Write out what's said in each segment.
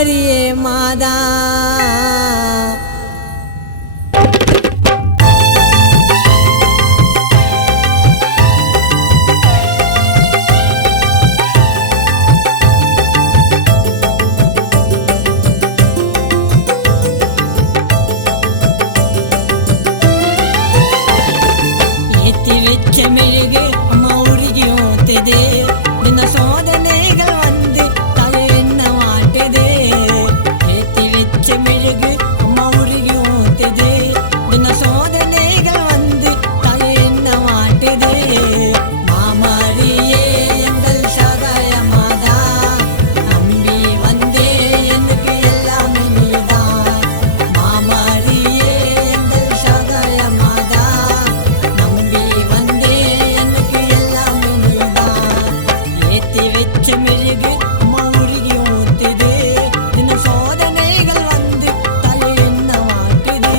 மரியே மாதா மெழுகு அம்மா உருகி ஊத்துது இந்த சோதனைகள் வந்து தலை என்ன மாட்டுது ஏத்தி வச்ச மெழுகு அம்மா உருகி ஊத்துது இந்த சோதனைகள் வந்து தலை என்ன மாட்டுது மாமரியே எங்கள் சகாய மாதா நம்பி வந்தே எனக்கு எல்லாமே நீதான் மாமரியே எங்கள் சகாய மாதா நம்பி வந்தே ஏத்தி வச்ச மெழுகு அம்மா உருகி ஊத்துது தின சோதனைகள் வந்து தலை என்ன மாட்டுது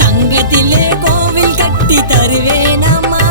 தங்கத்திலே கோவில் கட்டி தருவேனம்மா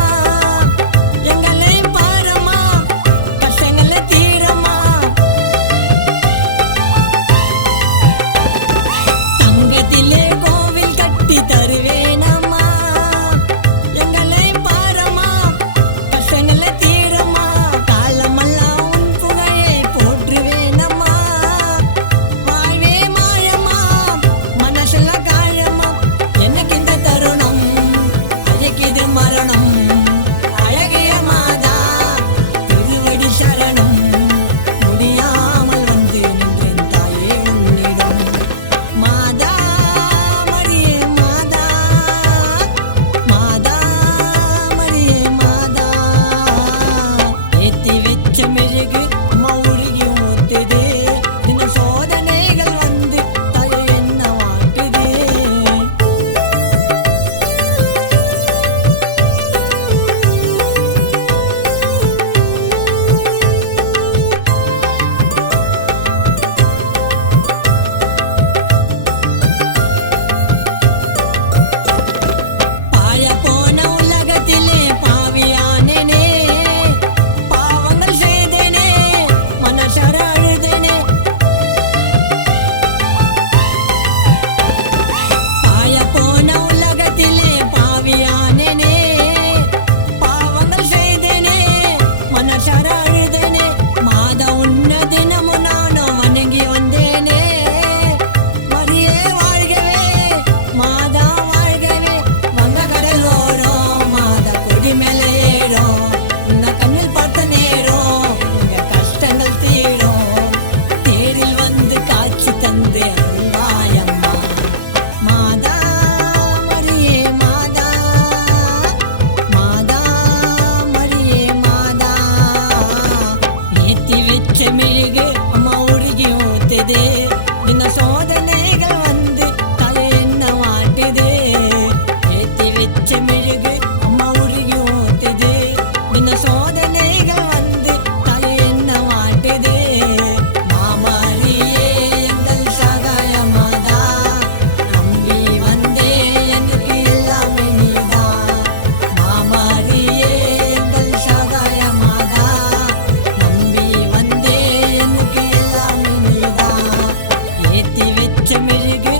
மெழுகு அம்மா உருகி ஊத்துது இந்த சோதனைகள் வந்து தலை என்ன மாட்டுது ஏத்தி வச்ச மெழுகு அம்மா உருகி ஊத்துது இந்த சோதனைகள் வந்து தலை என்ன மாட்டுது மாமரியே எங்கள் சகாய மாதா நம்பி வந்தே எனக்கு எல்லாமே நீதான் மாமரியே எங்கள் சகாய மாதா நம்பி வந்தே எனக்கு எல்லாமே நீதான் ஏத்தி வச்ச மெழுகு